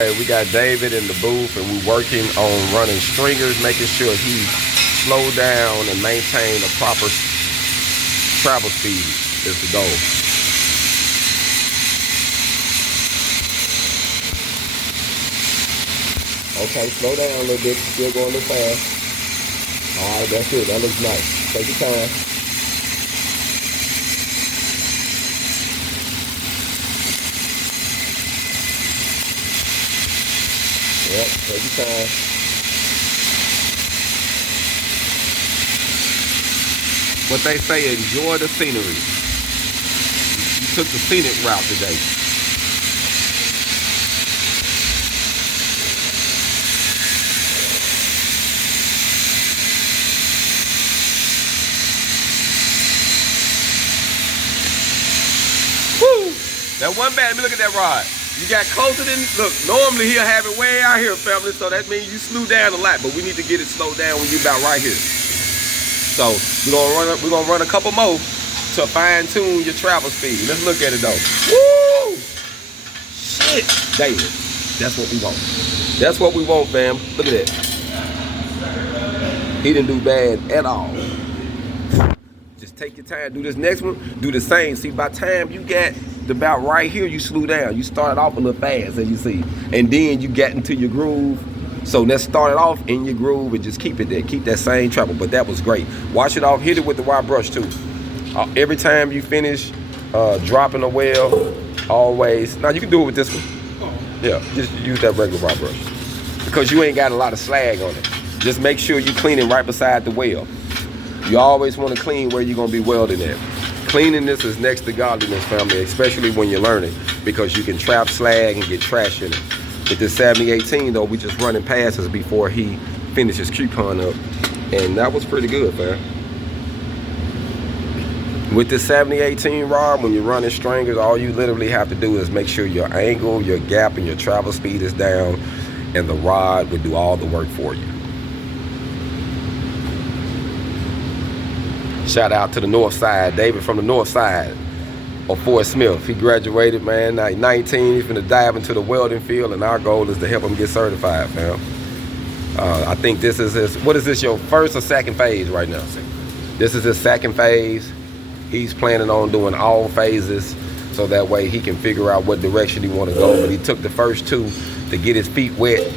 Hey, we got David in the booth and we're working on running stringers, making sure he slow down and maintain a proper travel speed is the goal. Okay, slow down a little bit, still going a little fast. All right, that's it, that looks nice. Take your time. Yep, take your time. What they say, enjoy the scenery. You took the scenic route today. Woo! That one bad, let me look at that rod. You got closer than, look, normally he'll have it way out here, family, so that means you slew down a lot, but we need to get it slowed down when you about right here. So we're gonna run a couple more to fine tune your travel speed. Let's look at it though. Woo! Shit, David, that's what we want. That's what we want, fam. Look at that. He didn't do bad at all. Just take your time, do this next one, do the same. See, by the time you get about right here, you slew down. You started off a little fast, as you see, and then you got into your groove. So let's start it off in your groove and just keep it there. Keep that same treble, but that was great. Wash it off, hit it with the wire brush too. Every time you finish dropping a well, always. Now you can do it with this one. Yeah, just use that regular wire brush because you ain't got a lot of slag on it. Just make sure you clean it right beside the well. You always want to clean where you're gonna be welding at. Cleanliness is next to godliness, family, especially when you're learning, because you can trap slag and get trash in it. With this 7018 though, we just running passes before he finishes coupon up, and that was pretty good, man. With this 7018 rod, when you're running stringers, all you literally have to do is make sure your angle, your gap, and your travel speed is down, and the rod will do all the work for you. Shout out to the north side, David from the north side of Fort Smith. He graduated, man, 19. He's gonna dive into the welding field, and our goal is to help him get certified, fam. I think this is his, what is this, your first or second phase right now? This is his second phase. He's planning on doing all phases, so that way he can figure out what direction he wanna go. But he took the first two to get his feet wet,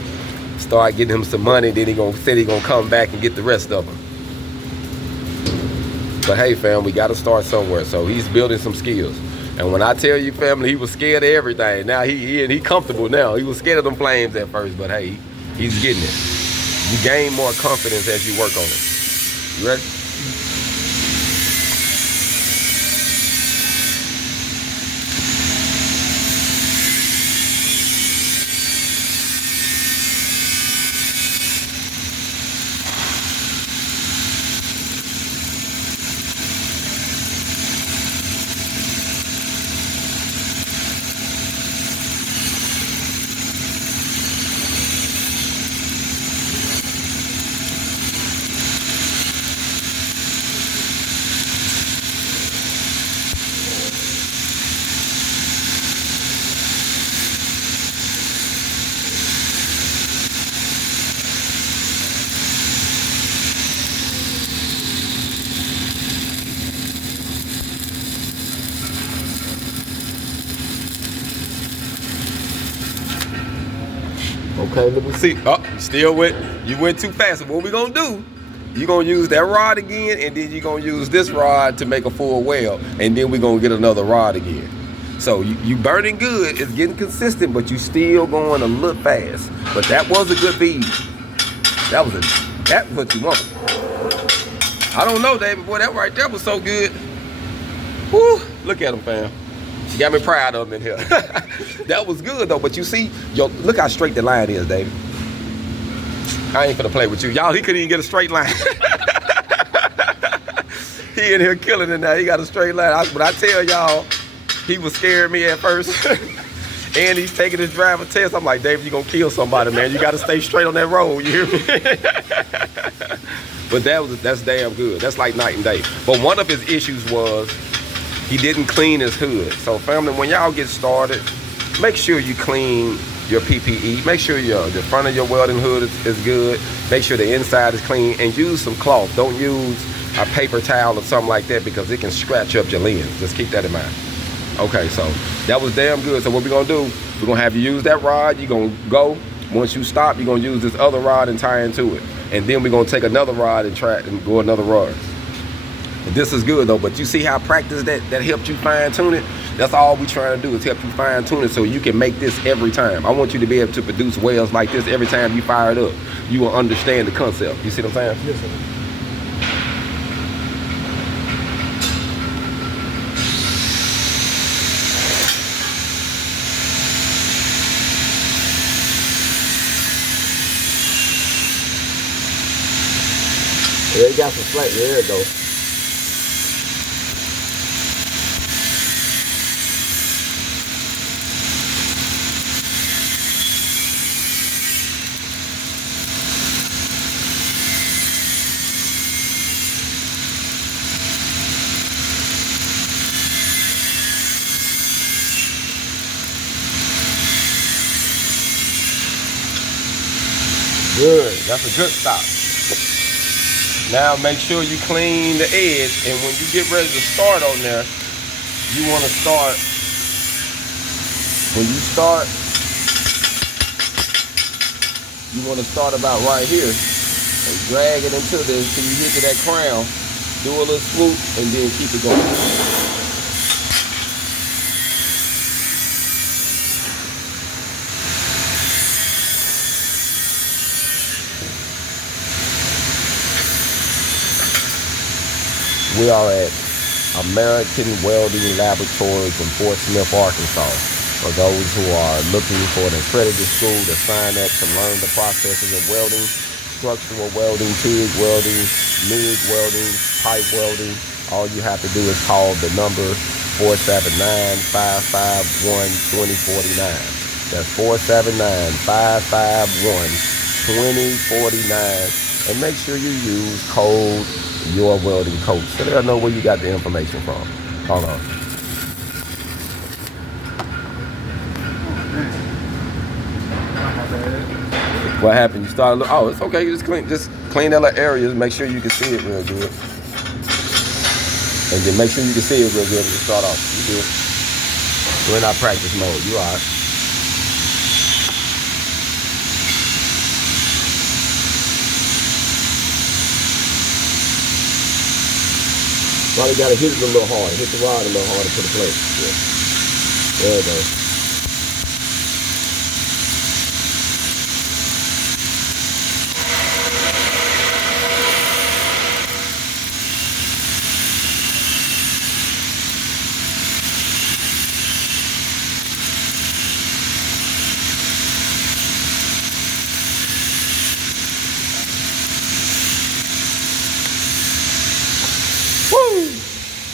start getting him some money, then he said he gonna come back and get the rest of them. But hey, fam, we got to start somewhere. So he's building some skills. And when I tell you, family, he was scared of everything. Now he comfortable now. He was scared of them flames at first, but hey, he's getting it. You gain more confidence as you work on it. You ready? Okay, let me see. Oh, you went too fast. What we gonna do? You're gonna use that rod again, and then you're gonna use this rod to make a full weld, and then we're gonna get another rod again. So you burning good, it's getting consistent, but you still going a little fast. But that was a good bead. That's what you want. I don't know, David, boy, that right there was so good. Woo, look at him, fam. You got me proud of him in here. That was good though, but you see, yo, look how straight the line is, David. I ain't finna play with you. Y'all, he couldn't even get a straight line. He in here killing it now. He got a straight line. But I tell y'all, he was scaring me at first. And he's taking his driver test. I'm like, David, you gonna kill somebody, man. You gotta stay straight on that road, you hear me? But that's damn good. That's like night and day. But one of his issues was he didn't clean his hood. So family, when y'all get started, make sure you clean your PPE. Make sure the front of your welding hood is good. Make sure the inside is clean, and use some cloth. Don't use a paper towel or something like that because it can scratch up your lens. Just keep that in mind. Okay, so that was damn good. So what we're gonna do, we're gonna have you use that rod. You're gonna go. Once you stop, you're gonna use this other rod and tie into it. And then we're gonna take another rod and try and go another rod. This is good though, but you see how practice that helped you fine tune it? That's all we trying to do is help you fine tune it so you can make this every time. I want you to be able to produce welds like this every time you fire it up. You will understand the concept. You see what I'm saying? Yes, sir. Yeah, you got some slack. There it goes. Good. That's a good stop. Now make sure you clean the edge, and when you get ready to start on there, you want to start, when you start, you want to start about right here and drag it into this till you get to that crown, do a little swoop, and then keep it going. We are at American Welding Laboratories in Fort Smith, Arkansas. For those who are looking for an accredited school to sign up to learn the processes of welding, structural welding, TIG welding, MIG welding, pipe welding, all you have to do is call the number 479-551-2049. That's 479-551-2049. And make sure you use code Your Welding Coach so they'll know where you got the information from. Hold on. What happened? You started. Oh, it's okay. You just clean that little area. Just make sure you can see it real good. And then make sure you can see it real good when you start off. You good? We're in our practice mode. You all right? Probably got to hit it a little hard. Hit the rod a little harder to the plate. Yeah. There it goes.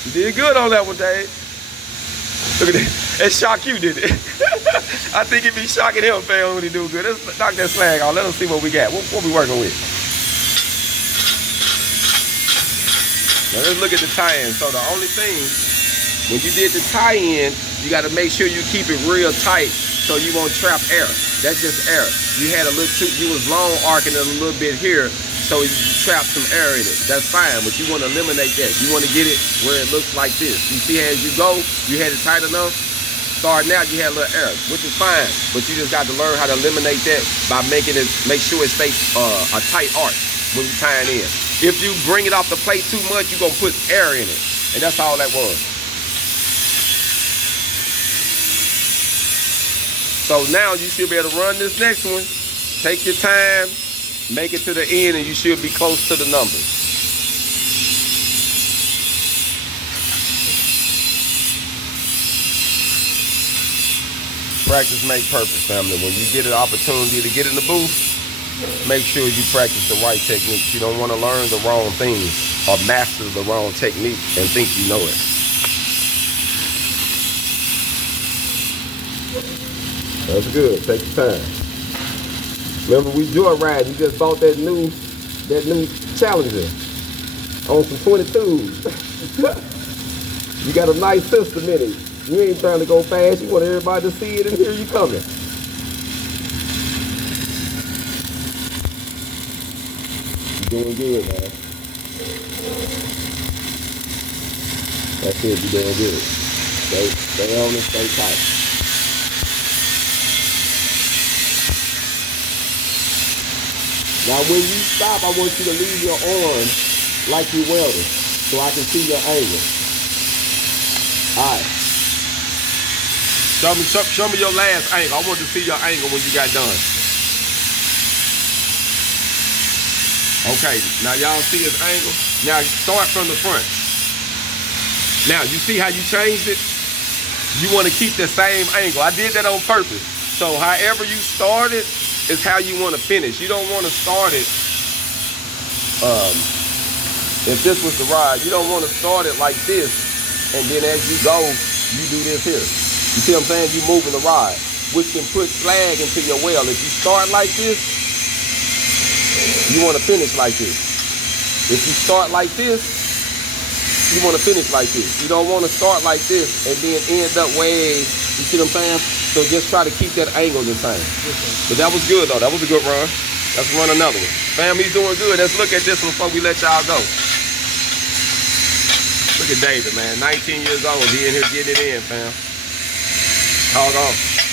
You did good on that one, Dave. Look at that. It shocked you, didn't it? I think it be shocking him, fam, when he do good. Let's knock that slag off. Let us see what we got. What we working with? Now let's look at the tie-in. So the only thing, when you did the tie-in, you got to make sure you keep it real tight so you won't trap air. That's just air. You had a little too, you was long arcing it a little bit here, so you trap some air in it. That's fine, but you want to eliminate that. You want to get it where it looks like this. You see as you go, you had it tight enough. Starting out, you had a little air, which is fine, but you just got to learn how to eliminate that by making it, make sure it stays a tight arc when you're tying in. If you bring it off the plate too much, you're going to put air in it, and that's all that was. So now you should be able to run this next one. Take your time. Make it to the end and you should be close to the numbers. Practice make perfect, family. When you get an opportunity to get in the booth, make sure you practice the right techniques. You don't want to learn the wrong things or master the wrong technique and think you know it. That's good. Take your time. Remember, we joyride. You just bought that new Challenger on some 22s. You got a nice system in it. You ain't trying to go fast. You want everybody to see it and hear you coming. You're doing good, man. That's it, you're doing good. Stay on it, stay tight. Now when you stop, I want you to leave your arm like you're welding so I can see your angle. All right. Show me your last angle. I want to see your angle when you got done. Okay, now y'all see his angle? Now start from the front. Now you see how you changed it? You want to keep the same angle. I did that on purpose. So however you started is how you want to finish. You don't want to start it, if this was the rod, you don't want to start it like this, and then as you go, you do this here. You see what I'm saying? You're moving the rod, which can put slag into your weld. If you start like this, you want to finish like this. If you start like this, you want to finish like this. You don't want to start like this and then end up way, you see what I'm saying? So just try to keep that angle the same. But that was good though. That was a good run. Let's run another one. Fam, he's doing good. Let's look at this one before we let y'all go. Look at David, man. 19 years old. He in here getting it in, fam. Hold on.